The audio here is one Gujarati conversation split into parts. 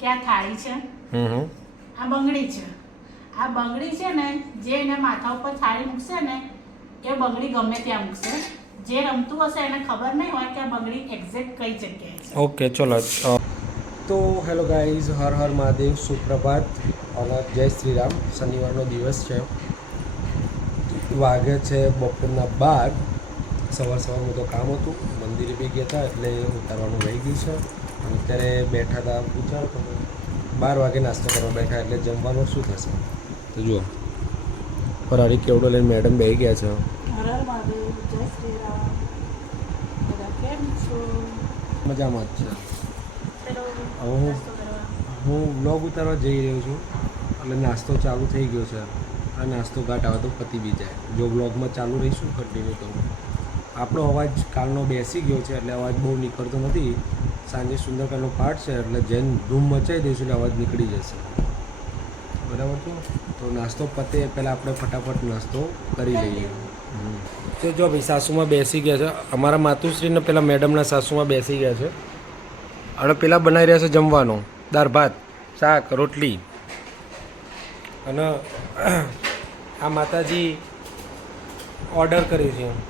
કે આ થાળી છે? આ બંગડી છે. આ બંગડી છે ને જે એને માથા ઉપર થાળી મૂકશે ને એ બંગડી ગમે ત્યાં મૂકશે. જે રમતું હશે એને ખબર નહીં હોય કે આ બંગડી એક્ઝેક્ટ કઈ જગ્યાએ છે. ઓકે ચલો તો હેલો ગાઈઝ હર હર મહાદેવ સુપ્રભાત અને જય શ્રી રામ શનિવારનો દિવસ છે. વાગે છે બપોરના બાર. સવાર સવારમાં તો કામ હતું. મંદિરે બી ગયા હતા એટલે ઉતારવાનું રહી ગયું છે. અત્યારે બેઠા હતા વિચાર કરો બાર વાગે નાસ્તો કરવા બેઠા એટલે જમવાનું શું થશે? તો જુઓ. ફરારી કેવડો લઈને મેડમ બેસી ગયા છે? મજામાં જ છે. ચલો હવે હું- હું વ્લોગ ઉતારવા જઈ રહ્યો છું. એટલે નાસ્તો ચાલુ થઈ ગયો છે. આ નાસ્તો ઘાટ આવે તો પતી બી જાય. જો વ્લોગમાં ચાલુ રહીશું કન્ટિન્યુ તો આપણો અવાજ કાલનો બેસી ગયો છે એટલે અવાજ બહુ નીકળતો નથી. સાંજે સુંદરકાંડનો પાઠ છે એટલે જૈન ધૂમ મચાવી દઈશું એટલે અવાજ નીકળી જશે. બરાબર તો તો નાસ્તો પતે પહેલાં આપણે ફટાફટ નાસ્તો કરી લઈએ. તો જો ભાઈ સાસુમાં બેસી ગયા છે. અમારા માતુશ્રીને પેલા મેડમના સાસુમાં બેસી ગયા છે. અને પેલા બનાવી રહ્યા છે જમવાનું. દાળ ભાત શાક રોટલી. અને આ માતાજી ઓર્ડર કરી છે.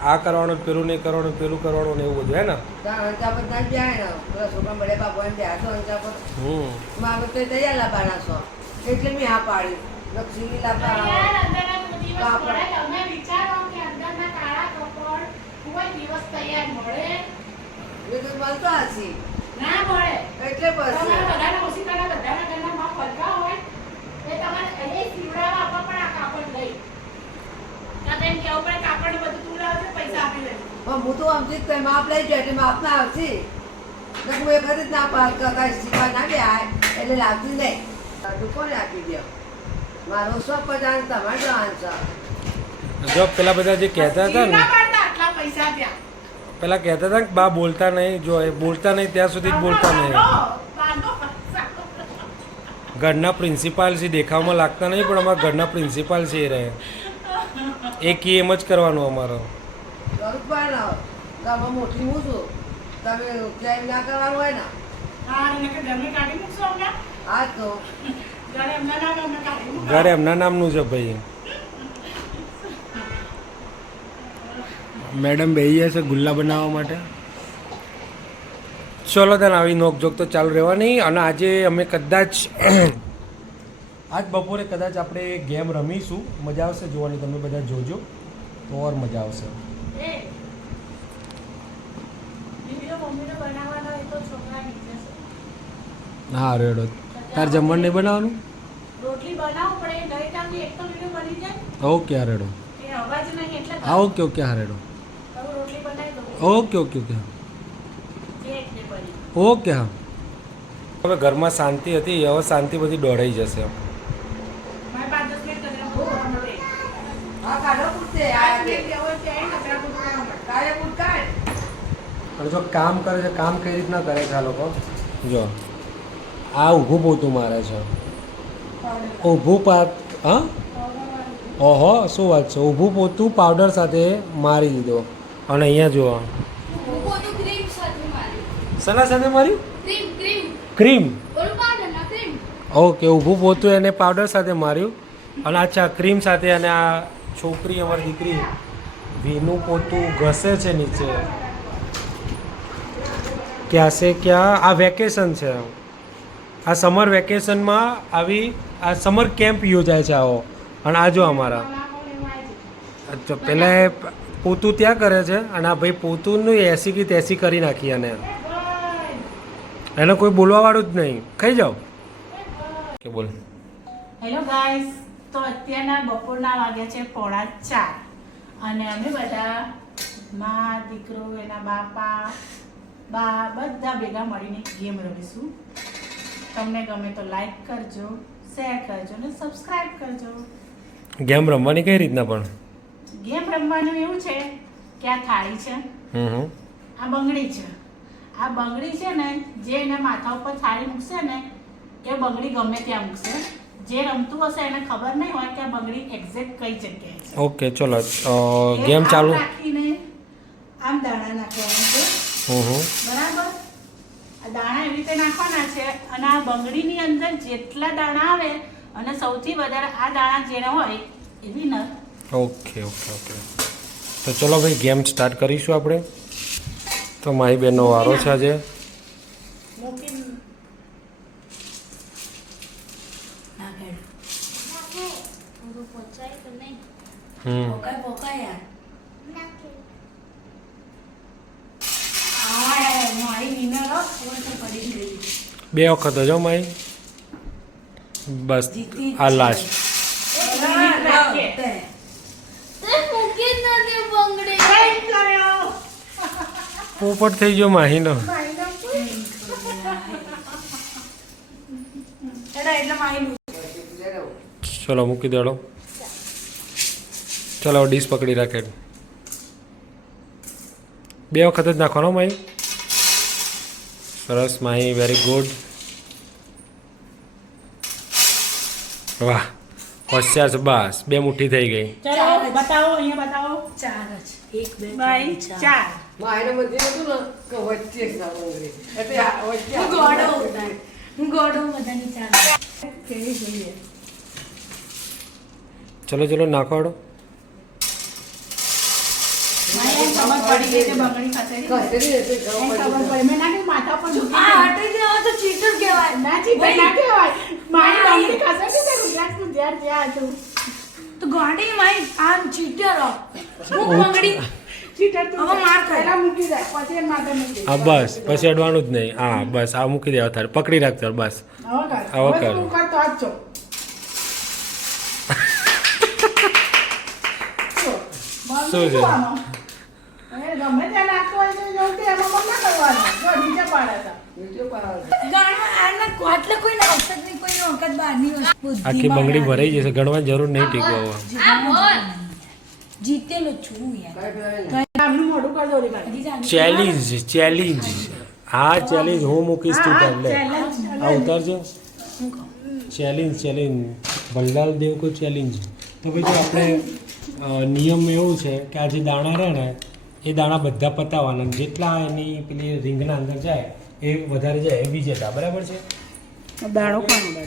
આ કરવાનું પેલું નહીં કરવાનું પેલું કરવાનું ને એવું બધું હે ને? હમ. મારે તો તૈયાર લાવવાના છો. એટલે મેં હા પાડી લક્ષ્મી લાવવા યાર, અંદરના દિવસ કાપડ. મળે. તમે વિચારો કે અંદરના કાળા કપડ કોઈ દિવસ તૈયાર મળે. એ તો મળતો હશી એટલે તમારા હું તો સમજી જ કઈ માપ લઈ જાય એટલે માપ ના આવતી. તો હું એ ખરી જ ના પાડ કાંઈ શીખવા ના ગયા એટલે લાવતી નહીં. કોને આપી દો? મારો શોખ પચાસ તમારે જવાનું છે જો પેલા બધા જે કહેતા હતા ને પૈસા પેલા કહેતા હતા કે બા બોલતા નહીં જો એ બોલતા નહીં ત્યાં સુધી જ બોલતા નહીં. પૈસા. ઘરના પ્રિન્સિપાલ છે દેખાવમાં લાગતા નહીં પણ અમારા ઘરના પ્રિન્સિપાલ છે એ રહે. એ કી એમ જ કરવાનું અમારો. કરું પણ તમે મોટી હું છું. તમે ક્લેમ ના કરવાનું હોય ને. હા, એને કે ઘરને કાઢી મૂકશો અમને? આ તો. ઘરે એમના નામનું છે ભાઈ. મેડમ બેહીએ છે ગુલ્લા બનાવવા માટે? ચલો તને આવી નોકઝોક તો ચાલુ રહેવાની. અને આજે અમે કદાચ આજ બપોરે કદાચ આપણે ગેમ રમીશું. મજા આવશે જોવાની તમે બધા જોજો. તો ઓર મજા આવશે. હા રેડો. તાર જમવાનું નહીં બનાવવાનું? રોટલી બનાવો પણ એ ગઈ ટાઈમની એક તો વીડિયો બની જાય ઓકે હા રેડો. એ અવાજ નહીં એટલે હા ઓકે ઓકે હા રેડો. રોટલી બનાવી દઉં. ઓકે ઓકે ઓકે હા. ઓકે હા. હવે ઘરમાં શાંતિ હતી હવે શાંતિ બધી દોડાઈ જશે મારે પાંચ દસ મિનિટ કચરા પોતું કરવા મળે. આ કાઢો પૂછતે પાંચ આ મિનિટ જેવો છે, કચરા પોતું કરવા મળે. કાઢે પૂછ કાઢ અને જો કામ કરે છે કામ કઈ રીતના કરે છે આ લોકો? જો આ ઊભું પોતું મારે છે. ઊભું પાત હા? ઓહો શું વાત છે? ઊભું પોતું પાવડર સાથે મારી દીધો અને અહીંયા જુઓ. પોતું સાથે માર્યું. સના સાથે માર્યું? ક્રીમ ઓકે ઊભું પોતું એને પાવડર સાથે માર્યું. અને અચ્છા ક્રીમ સાથે અને આ છોકરી અમારી દીકરી વીનું પોતું ઘસે છે નીચે. ક્યાં છે ક્યાં? આ વેકેશન છે. આ સમર વેકેશનમાં આવી આ સમર કેમ્પ યોજાય છે આવો. અને આ જો અમારા. તો પહેલાં એ પોતું ત્યાં કરે છે અને આ ભાઈ પોતુંનું એસી કે તેસી કરી નાખી અને એને કોઈ બોલવાવાળું જ નહીં. ખાઈ જાઓ. કે બોલ. હેલો ગાઈસ તો અત્યારના બપોરના વાગ્યા છે પોણા ચાર. અને અમે બધા મા દીકરો એના બાપા બા બધા ભેગા મળીને ગેમ રમીશું. તમને ગમે તો લાઈક કરજો શેર કરજો અને સબસ્ક્રાઈબ કરજો. ગેમ રમવાની કઈ રીતના પણ? ગેમ રમવાનું એવું છે કે આ થાળી છે. આ બંગડી છે. આ બંગડી છે ને જે એના માથા ઉપર થાળી મૂકશે ને એ બંગડી ગમે ત્યાં મૂકશે. જે રમતું હશે એને ખબર નહીં હોય કે બંગડી એક્ઝેક્ટ કઈ જગ્યાએ છે. ઓકે ચલો ગેમ ચાલુ. રાખીને આમ દાણા નાખવાના છે. બરાબર? આ દાણા એવી રીતે નાખવાના છે અને આ બંગડીની અંદર જેટલા દાણા આવે અને સૌથી વધારે આ દાણા જેને હોય એ વિનર ઓકે ઓકે ઓકે. તો ચલો ભાઈ ગેમ સ્ટાર્ટ કરીશું આપણે. તો મારી બેનનો વારો છે આજે. મૂકી બધું પચાય તો નહીં હમ. પોકાય પોકાય બે વખત હજો હો મારી. બસ આ લાસ્ટ. પોપટ થઈ ગયો માહીનો. એડા એટલે મારી ચલો મૂકી દેડો. ચલો ડીશ પકડી રાખે. બે વખત જ નાખવાનો માહી સરસ માહી વેરી ગુડ વાહ હોશિયાર છે બસ બે મુઠ્ઠી થઈ ગઈ. બતાવો અહીંયા બતાવો. ચાર જ એક બે ચાર. મારે મધ્ય હતું ને કે વચ્ચે જ ના ડુંગળી. એટલે વચ્ચે આ ઉતાર ગોળો બધાની ચાર. કેવી જોઈએ ચલો ચલો નાખવાડો મને એમ ખબર પડી ગઈ કે બંગડી ખસેડી છે. ખસેડી જશે, એમ ચલો ખબર તે. મારી ગાડી માઈ આમ ચીટર હું. બંગડી? ચીટર તું હવે માર ખાય. પહેલા મૂકી દે પછી એને માથે મૂકી દે. હા બસ પછી અડવાનું જ નહીં. હા બસ આ મૂકી દેવા તારે. પકડી રાખ તારે બસ. હવે કર. હવે હવે કર. તો તું કરતો જ છો. જો, બંધ શું છે? ગમે ત્યાં હોય જવું એમાં કરવાનું. જો નીચે પાડે આખી બંગડી ભરાઈ જશે. ગણવાની જરૂર નહીં ટીકો જીતેલો છું ચેલેન્જ ચેલેન્જ આ ચેલેન્જ હું મૂકીશ તું તમને આ ઉતારજો. ચેલેન્જ ચેલેન્જ ભલ્લાલ દેવ કો ચેલેન્જ તો ભાઈ જો આપણે નિયમ એવું છે કે આ જે દાણા રહે ને એ દાણા બધા પતાવવાના જેટલા એની પેલી રીંગના અંદર જાય એ વધારે જાય એ વિજેતા બરાબર છે? દાણો પણ?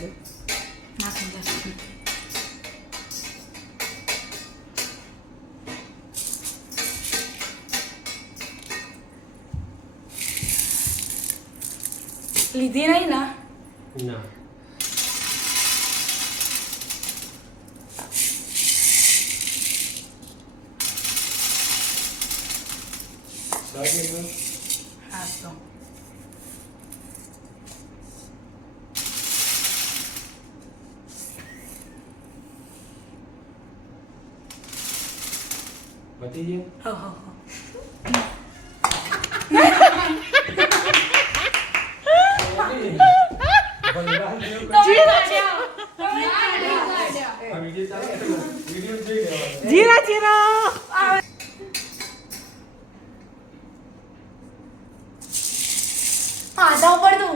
લીધી નહીં ના? ના. તો. પતી ગયું હો, હો, જીરા જીરા હા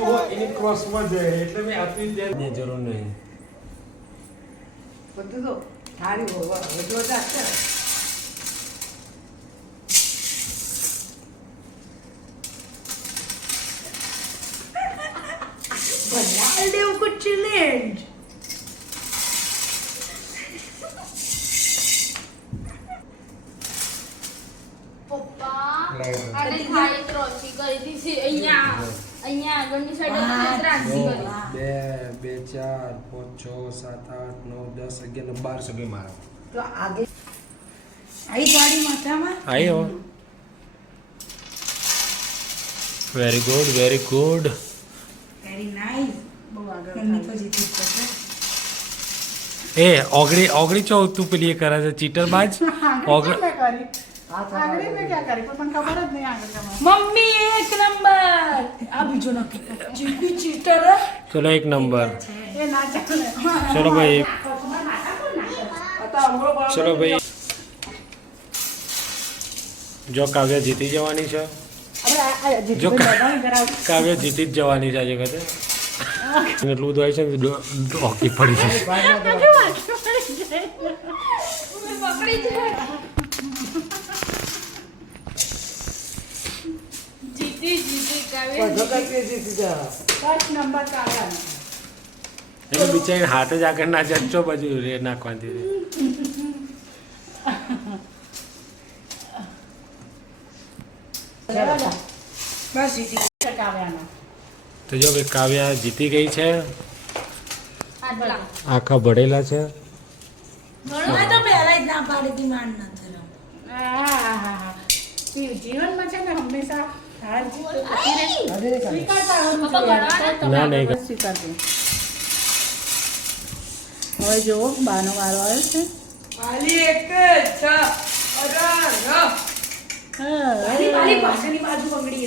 વાર જ રહેશે. એ જ પુરાવા હતી મને ખબર હતી પણ તું હો એની ક્રોસમાં જાય એટલે મેં આપી જ દે જરૂર નહીં બધું તો સારી ને. ભલાલ દેવ કો ચેલેન્જ પપ્પા. અને થાળી ત્રોસી કરી દીધી અહીંયા અહીંયા આગળની સાઈડ ત્રાસી બે બે ચાર પાંચ છ સાત આઠ નવ દસ અગિયાર ને બાર મારા. તો આગે આઈ ગાડી માથામાં? આઈ હો. Very good very good very nice બહુ આગળ મમ્મી તો જીતી જશે. એ ઓગળી ઓગળી ચો તું પેલી એ કરે છે ચીટર બાજ? આગળ ઓગળ આંગળી મેં ક્યાં કરી? પણ ખબર જ નહીં આંગળી મમ્મી એક નંબર. આ બીજો ચીટર. ચલો એક નંબર. એ ના. ચાલે ચલો ભાઈ ચલો ભાઈ. જો કાવ્ય જીતી જવાની છે. જો- કાવ્ય જીતી જ જવાની છે આજે કદે એટલું બધું છે ને પડી પકડી જાય જીતી જીતી કાવ્ય બધો કઈ જીતી જા ફર્સ્ટ નંબર કાઢવાનો એને બિચારી હાથ જ આગળ ના જજો બાજુ રે નાખવાથી જીતી તો જો ભાઈ કાવ્ય જીતી ગઈ છે. આખા ભળેલા છે. ઘણું તો પહેલા જ ના પાડી હતી માંડ નથી આહાહાહા. જી- જીવનમાં છે ને હંમેશા ના, નહીં. સ્વીકારજો. હવે જુઓ બાનો વારો આવ્યો છે. એક પાલી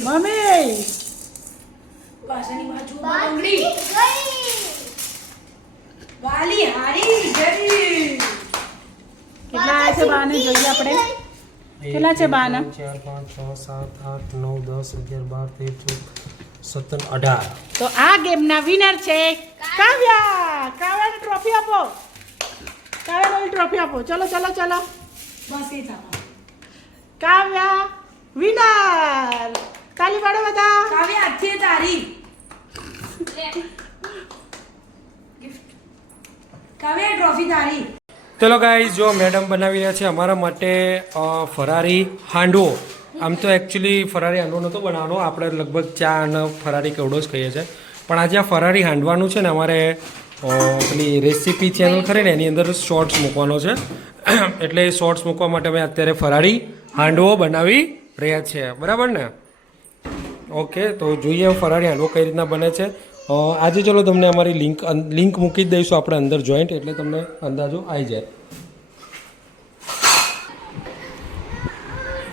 મમ્મી! બંગડી. વાલી હારી જરી કેટલા આવ્યા છે બાને? જોઈએ આપણે. કેટલા છે બાના? ચાર પાંચ છ સાત આઠ નવ દસ અગિયાર બાર તેર ચૌદ સત્તર અઢાર. તો આ ગેમના વિનર છે કાવ્યા. કાવ્યાને ટ્રોફી આપો. કાવ્યાને ટ્રોફી આપો. ચલો ચલો ચલો. બસ એ કાવ્યા વિનર તાલી પાડો બધા. કાવ્યા છે તારી. કાવ્યા ટ્રોફી તારી. ચલો ગાઈઝ જો મેડમ બનાવી રહ્યા છે અમારા માટે ફરારી હાંડવો. આમ તો એકચ્યુઅલી ફરારી હાંડવો નહોતો બનાવવાનો, આપણે લગભગ ચા અને ફરારી કેવડો જ કહીએ છીએ. પણ આજે આ ફરારી હાંડવાનું છે ને, અમારે પેલી રેસીપી ચેનલ ખરી ને, એની અંદર શોર્ટ્સ મૂકવાનો છે. એટલે શોર્ટ્સ મૂકવા માટે અમે અત્યારે ફરારી હાંડવો બનાવી રહ્યા છીએ. બરાબર ને? ઓકે તો જોઈએ ફરારી હાંડવો કઈ રીતના બને છે. આજે ચલો તમને અમારી લિંક લિંક મૂકી જ દઈશું આપણે અંદર જોઈન્ટ, એટલે તમને અંદાજો આવી જાય.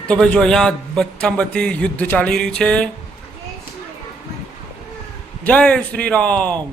તો ભાઈ જો અહીંયા બચ્ચામાં બધી યુદ્ધ ચાલી રહ્યું છે. જય શ્રી રામ.